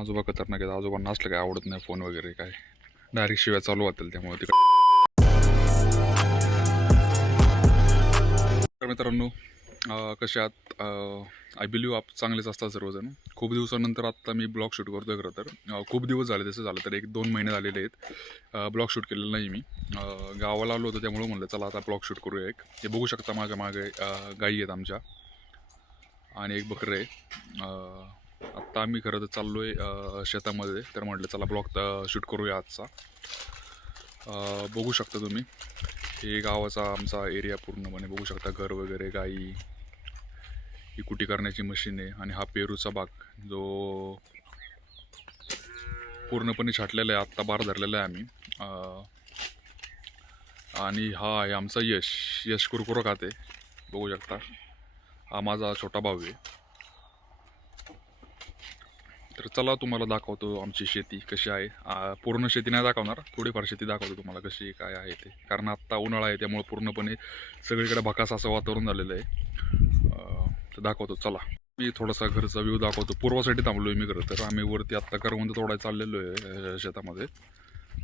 आजोबा खतरनाक आहेत. आजोबांना असलं काय आवडत नाही फोन वगैरे काय, डायरेक्ट शिव्या चालू होतील. त्यामुळे तिकडे तर मित्रांनो कसे आहात? आय बिलीव्ह आप चांगलेच असतात सर्वजण. खूप दिवसानंतर आत्ता मी ब्लॉग शूट करतोय. खरं तर खूप दिवस झाले, तसं झालं तर 1-2 महिने झालेले आहेत ब्लॉग शूट केलेलं नाही मी. गावाला आलो होतो त्यामुळं म्हणलं चला आता ब्लॉग शूट करूया एक. हे बघू शकता माझ्या मागे गाई आहेत आमच्या आणि एक बकरं आहे. आत्ता आम्ही खरं तर चाललो आहे शेतामध्ये. तर म्हटलं चला ब्लॉग शूट करूया आजचा. बघू शकता तुम्ही हे गावाचा आमचा एरिया पूर्णपणे बघू शकता. घर वगैरे, गाई, ही कुटी करण्याची मशीन आहे आणि हा पेरूचा बाग जो पूर्णपणे छाटलेला आहे. आत्ता बार धरलेला आहे आम्ही. आणि हा आहे आमचा यश कुरकुरो खाते बघू शकता. हा माझा छोटा भाऊ आहे. तर चला तुम्हाला दाखवतो आमची शेती कशी आहे. पूर्ण शेती नाही दाखवणार, थोडीफार शेती दाखवतो तुम्हाला कशी काय आहे ते. कारण आत्ता उन्हाळा आहे त्यामुळे पूर्णपणे सगळीकडे भकास असं वातावरण झालेलं आहे. तर दाखवतो चला. मी थोडासा घरचा व्ह्यू दाखवतो. पूर्वासाठी थांबलो आहे मी. खरं तर आम्ही वरती आत्ता करवंद तोडायला चाललेलो आहे शेतामध्ये.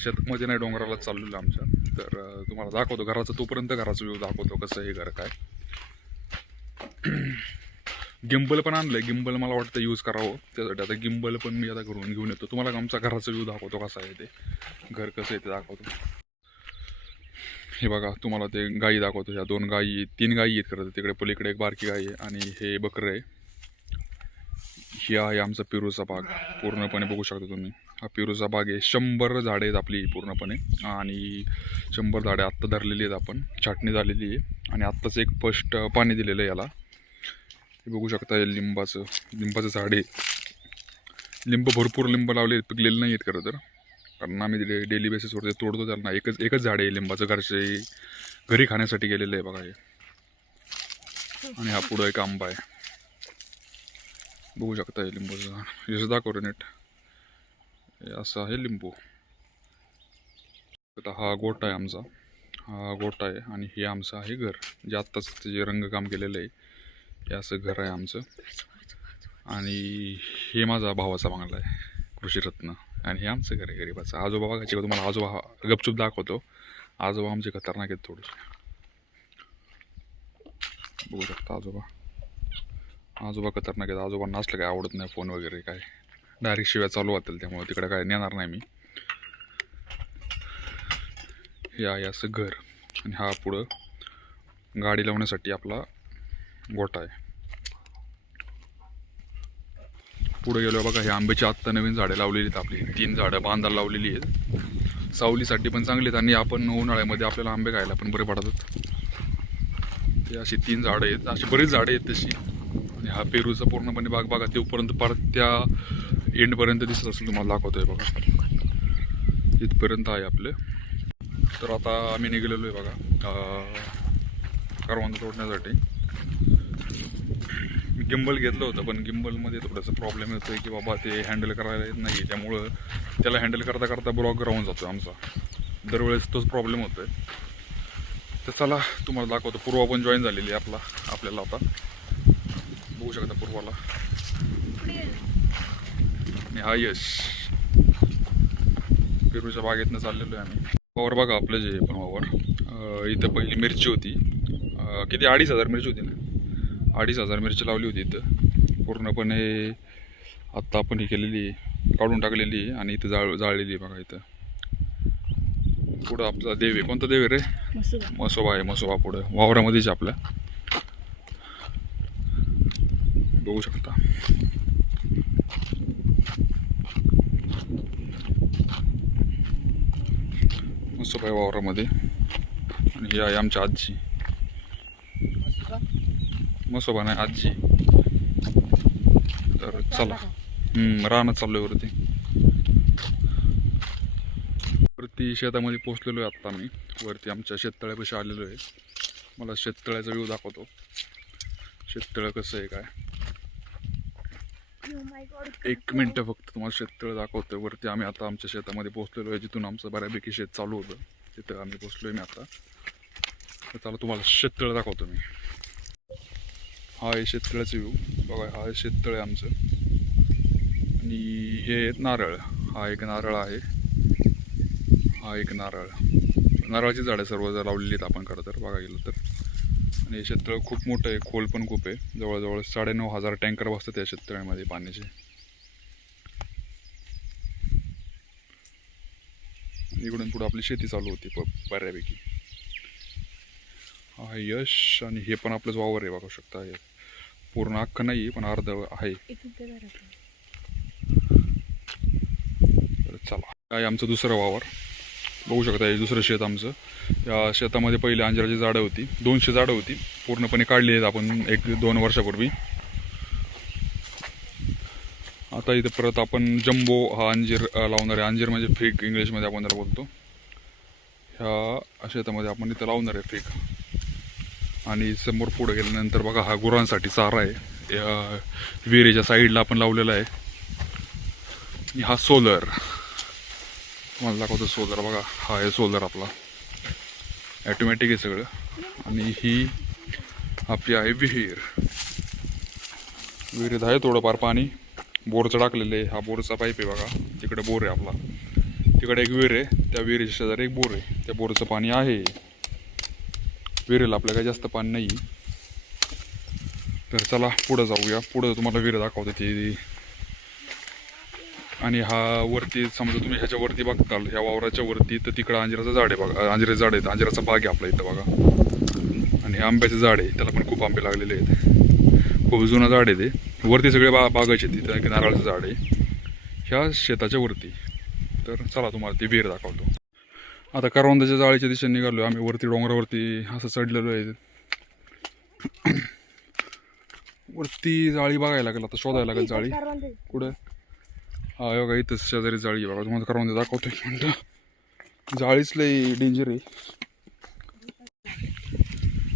शेतामध्ये नाही, डोंगरालाच चाललेलो आहे आमच्या. तर तुम्हाला दाखवतो घराचं, तोपर्यंत घराचं व्ह्यू दाखवतो कसं आहे घर काय. गिम्बल पण आणलं आहे. गिम्बल मला वाटतं यूज करावं त्यासाठी. आता गिम्बल पण मी आता घरून घेऊन येतो. तुम्हाला आमचा घराचा व्ह्यू दाखवतो कसा आहे ते, घर कसं आहे ते दाखवतो. हे बघा तुम्हाला ते गाई दाखवतो. ह्या 2 गाई, 3 गाई आहेत खरं तर. तिकडे पलीकडे एक बारकी गाई आहे आणि हे बकरं आहे. ही आहे आमचा पेरूचा बाग पूर्णपणे बघू शकता तुम्ही. हा पेरूचा बाग आहे. 100 झाडे आहेत आपली पूर्णपणे आणि 100 झाडे आत्ता धरलेली आहेत. आपण छाटणी झालेली आहे आणि आत्ताच एक फर्स्ट पाणी दिलेलं आहे याला. हे बघू शकता. हे लिंबाचं झाड आहे. लिंब भरपूर लिंब लावले, पिकलेले नाही आहेत खरं तर. कारण आम्ही डेली बेसिसवरती तोडतो त्यांना. एकच झाड आहे लिंबाचं घरी खाण्यासाठी गेलेलं आहे बघा हे. आणि हा पुढं एक आंबा आहे बघू शकता. हे लिंबूचं झाड जसं दाखवतो नीट असं आहे लिंबू. आता हा गोठा आहे आमचा. हा गोठा आहे आणि हे आमचं आहे घर, जे आत्ताच जे रंगकाम केलेलं आहे. हे असं घर आहे आमचं. आणि हे माझा भावाचा बंगला आहे, कृषीरत्न. आणि हे आमचं घर आहे गरीबाचं. आजोबा बघायचे का तुम्हाला? आजोबा गपचूप दाखवतो. आजोबा आमचे खतरनाक आहेत थोडेसे. बघू शकता आजोबा खतरनाक आहेत. आजोबांना असलं काय आवडत नाही फोन वगैरे काय, डायरेक्ट शिव्या चालू होतील. त्यामुळे तिकडे काय नेणार नाही मी. हे आहे असं घर आणि हा पुढं गाडी लावण्यासाठी आपला गोठा आहे. पुढे गेलो बघा. हे आंब्याची आत्ता नवीन झाडं लावलेली आहेत आपली. 3 झाडं बांधायला लावलेली आहेत. सावलीसाठी पण चांगली आहेत आणि आपण उन्हाळ्यामध्ये आपल्याला आंबे खायला पण बरे पडतात. ते अशी 3 झाडं आहेत. अशी बरीच झाडं आहेत तशी. आणि हा पेरूचा पूर्णपणे बाग बघा. तेपर्यंत परत त्या एंडपर्यंत दिसत असेल तुम्हाला, दाखवतोय बघा. इथपर्यंत आहे आपलं. तर आता आम्ही निघालेलो आहे बघा करवंद तोडण्यासाठी. मी गिम्बल घेतलं होतं पण गिम्बलमध्ये थोडंसं प्रॉब्लेम येतो आहे की बाबा ते हँडल करायला येत नाही. त्यामुळं त्याला हँडल करता करता ब्लॉग राहून जातो आमचा. दरवेळेस तोच प्रॉब्लेम होतो आहे. तर चला तुम्हाला दाखवतो. पूर्वा पण जॉईन झालेली आहे आपल्याला आता बघू शकता पूर्वाला. आणि हा यश पेरूच्या बागेतनं चाललेलो आहे आम्ही. वावर बघा आपलं जे पण वावर. इथं पहिली मिरची होती. किती 2,500 मिरची होती ना. 2,500 मिरची लावली होती इथं पूर्णपणे. आत्ता आपण ही केलेली आहे, काढून टाकलेली आहे आणि इथं जाळलेली आहे बघा. इथं पुढं आपला देव आहे. कोणता देव आहे रे? मसोबा आहे. मसोबा पुढं वावरामध्येच आपल्या बघू शकता. मसोबा आहे वावरामध्ये. आणि ही आहे आमची आजी. मसोबा नाही, आजी. तर चला रानात चाललोय वरती शेतामध्ये पोचलेलो आहे आत्ता मी. वरती आमच्या शेततळ्यापाशी आलेलो आहे. मला शेततळ्याचा व्ह्यू दाखवतो. शेततळं कसं आहे काय. 1 मिनटं फक्त तुम्हाला शेततळं दाखवतोय. वरती आम्ही आता आमच्या शेतामध्ये पोचलेलो आहे, जिथून आमचं बऱ्यापैकी शेत चालू होतं. तिथं आम्ही पोचलोय मी आता. तर चला तुम्हाला शेततळं दाखवतो मी. हा आहे शेततळ्याचं व्ह्यू बघा. हा आहे शेततळं आमचं. आणि हे आहेत नारळ. हा एक नारळ आहे, हा एक नारळ. नारळाची झाडं सर्व जर लावलेली आहेत आपण खरं तर बघा गेलं तर. आणि हे शेततळ खूप मोठं आहे, खोल पण खूप आहे. जवळजवळ 9,500 टँकर बसतात या शेततळ्यामध्ये पाण्याचे. इकडून पुढे आपली शेती चालू होती बऱ्यापैकी. हा यश. आणि हे पण आपलंच वावर आहे बघू शकता. हे पूर्ण अख्खं नाही पण अर्ध आहे. चला, काय आमचं दुसरं वावर बघू शकता. हे दुसरं शेत आमचं. या शेतामध्ये पहिले अंजिराची झाडं होती, 200 झाडं होती, पूर्णपणे काढली आहेत आपण 1-2 वर्षापूर्वी. आता इथं परत आपण जम्बो हा अंजीर लावणार आहे. अंजीर म्हणजे फिग इंग्लिशमध्ये आपण त्याला बोलतो. ह्या शेतामध्ये आपण इथं लावणार आहे फिग. आणि समोर पुढे गेल्यानंतर बघा हा गुरांसाठी चारा आहे. या विहिरीच्या साईडला आपण लावलेला आहे. आणि हा सोलर तुम्हाला दाखवतो. सोलर बघा, हा आहे सोलर आपला, ॲटोमॅटिक आहे सगळं. आणि ही आपली आहे विहीर. विहिरीत आहे थोडंफार पाणी, बोरचं टाकलेलं आहे. हा बोरचा पाईप आहे बघा, तिकडे बोर आहे आपला, तिकडे एक विहीर आहे, त्या विहिरीच्या शेजारी एक बोर आहे. त्या बोरचं पाणी आहे. विहिरीला आपल्या काही जास्त पाणी नाही. तर चला पुढं जाऊया. पुढं तुम्हाला विहीर दाखवते ती. आणि हा वरती समजा तुम्ही ह्याच्यावरती बघताल, ह्या वावराच्या वरती, तर तिकडं अंजिराचं झाड आहे बघा. अंजिराचं झाड आहे, अंजिराचा बाग आहे आपला इथं बघा. आणि हे आंब्याचं झाड आहे, त्याला पण खूप आंबे लागलेले आहेत. खूप जुनं झाड आहे ते. वरती सगळे बागाचे तिथं एक नारळाचं झाड आहे ह्या शेताच्या वरती. तर चला तुम्हाला ती विहीर दाखवतो. आता करवंदाच्या जाळीच्या दिशेने निघालो आम्ही. वरती डोंगरावरती असं चढलेलो आहे. वरती जाळी बघायला लागेल, आता शोधायला लागेल जाळी कुठं. हा बघा इथं शेजारी जाळी आहे बघा. तुम्हाला करवंद दाखवतोय म्हणतं. जाळीच लई डेंजर आहे.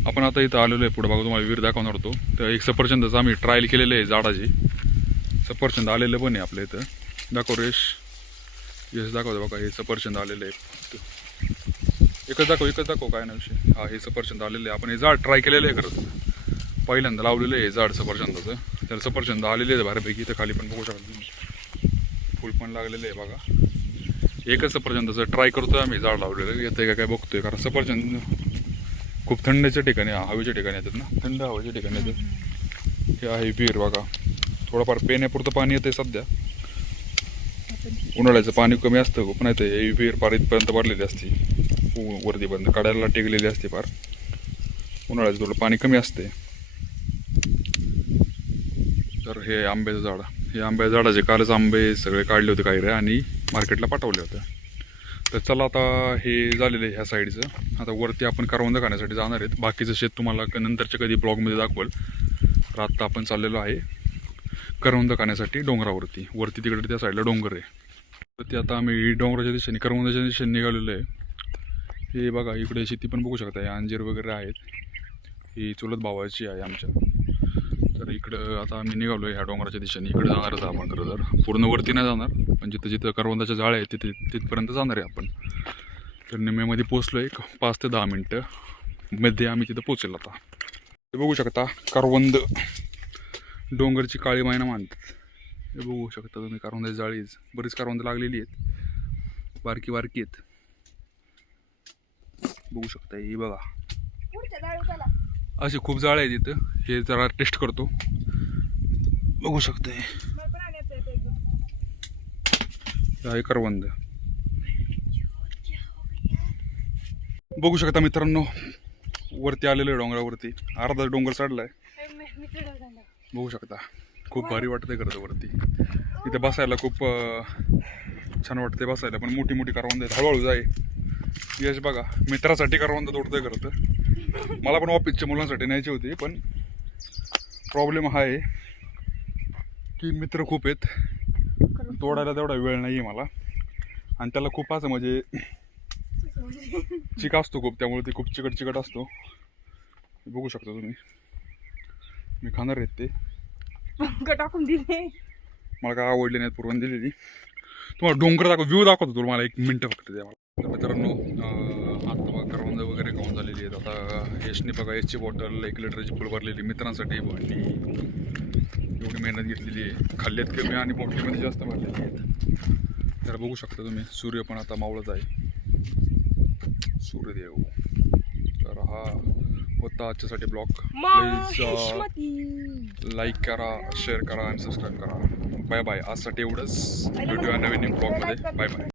आपण आता इथं आलेलो आहे पुढं बघा. तुम्हाला विहीर दाखवणार होतो. तर एक सफरचंदाचं आम्ही ट्रायल केलेलं आहे झाडाची. सफरचंद आलेलं पण आहे आपल्या इथं. दाखव रेश, यश दाखवतो बघा. हे सफरचंद आलेलं आहे. एकच दाखव काय ना विषय. हा हे सफरचंद आलेलं आहे. आपण हे झाड ट्राय केलेलं आहे खरं, पहिल्यांदा लावलेलं आहे झाड सफरचंदाचं. त्याला सफरचंद आलेले आहे बऱ्यापैकी. इथं खाली पण बघू शकता तुम्ही, फुल पण लागलेलं आहे बघा. एकच सफरचंदाचं ट्राय करतोय आम्ही, झाड लावलेलं येतं का काय बघतोय. कारण सफरचंद खूप थंडीच्या ठिकाणी, हवेच्या ठिकाणी येतात ना, थंड हवेच्या ठिकाणी येतात. हे आहे विहीर बघा. थोडंफार पिण्यापुरतं पाणी येते सध्या. उन्हाळ्याचं पाणी कमी असतं पण येतं. ही विहीर पार इथपर्यंत भरलेली असते, वरती बंद काढायला टेकलेली असते फार. उन्हाळ्याचं थोडं पाणी कमी असते. तर हे आंब्याचं झाड, हे आंब्याच्या झाडाचे कालच आंबे सगळे काढले होते काही रे आणि मार्केटला पाठवले होते. तर चला आता हे झालेलं आहे ह्या साईडचं. आता वरती आपण करवंद खाण्यासाठी जाणार आहेत. बाकीचं शेत तुम्हाला नंतरच्या कधी ब्लॉगमध्ये दाखवल. तर आत्ता आपण चाललेलो आहे करवंद खाण्यासाठी डोंगरावरती. वरती तिकडे त्या साईडला डोंगर आहे. तर ते आता आम्ही डोंगराच्या दिशेने करवंदाच्या दिशेने निघालेलो आहे. हे बघा इकडे शेती पण बघू शकता. अंजीर वगैरे आहेत. ही चुलत भावाची आहे आमच्या. तर इकडं आता आम्ही निघालो आहे ह्या डोंगराच्या दिशेने. इकडे जाणारच आपण खरं तर. पूर्ण वरती नाही जाणार, पण जिथं जिथं करवंदाच्या जाळ्या आहेत तिथपर्यंत जाणार आहे आपण. तर निम्म्यामध्ये पोचलो आहे. 5 ते 10 मिनटं मध्ये आम्ही तिथं पोचेल. आता हे बघू शकता करवंद, डोंगरची काळी मैना मानतात. हे बघू शकता तुम्ही करवंदाची जाळीच. बरीच करवंद लागलेली आहेत, बारकी बारकी आहेत. बघू शकता हे बघा, असे खूप जाळे आहेत तिथं. हे जरा टेस्ट करतो. बघू शकताय हे करवंद. बघू शकता मित्रांनो, वरती आलेलो आहे डोंगरावरती. अर्धा डोंगर चढलाय. बघू शकता खूप भारी वाटतंय खरं तर वरती. इथे बसायला खूप छान वाटतंय बसायला. पण मोठी मोठी करवंद आहेत. हळूहळू जाय. यश बघा मित्रासाठी करवंद तोडतोय खरं तर. मला पण ऑफिसच्या मुलांसाठी न्यायची होती, पण प्रॉब्लेम हा आहे की मित्र खूप आहेत, तोडायला तेवढा वेळ नाही आहे मला. आणि त्याला खूप असं म्हणजे चिक असतो खूप, त्यामुळे ते खूप चिकट असतो. बघू शकता तुम्ही. मी खाणार आहेत ते टाकून दिले. मला काय आवडले नाहीत, पुरवून दिलेली. तुम्हाला डोंगर दाखव, व्ह्यू दाखवतो तुम्हाला. 1 मिनटं फक्त द्या मला. तर मित्रांनो आता बघा करवंद वगैरे खाऊन झालेली आहेत. आता यशने बघा यशची बॉटल 1 लिटरची फुल भरलेली मित्रांसाठी. आणि एवढी मेहनत घेतलेली आहे. खाल्ल्यात कमी आणि मोठीमध्ये जास्त भरलेली आहेत. तर बघू शकता तुम्ही सूर्य पण आता मावळत आहे. सूर्यदेव. तर हा होता आजच्यासाठी ब्लॉग. प्लीज लाईक करा, शेअर करा आणि सबस्क्राईब करा. Bye bye. आजसाठी एवढंच. भेटूया नवीन ब्लॉगमध्ये. Bye bye.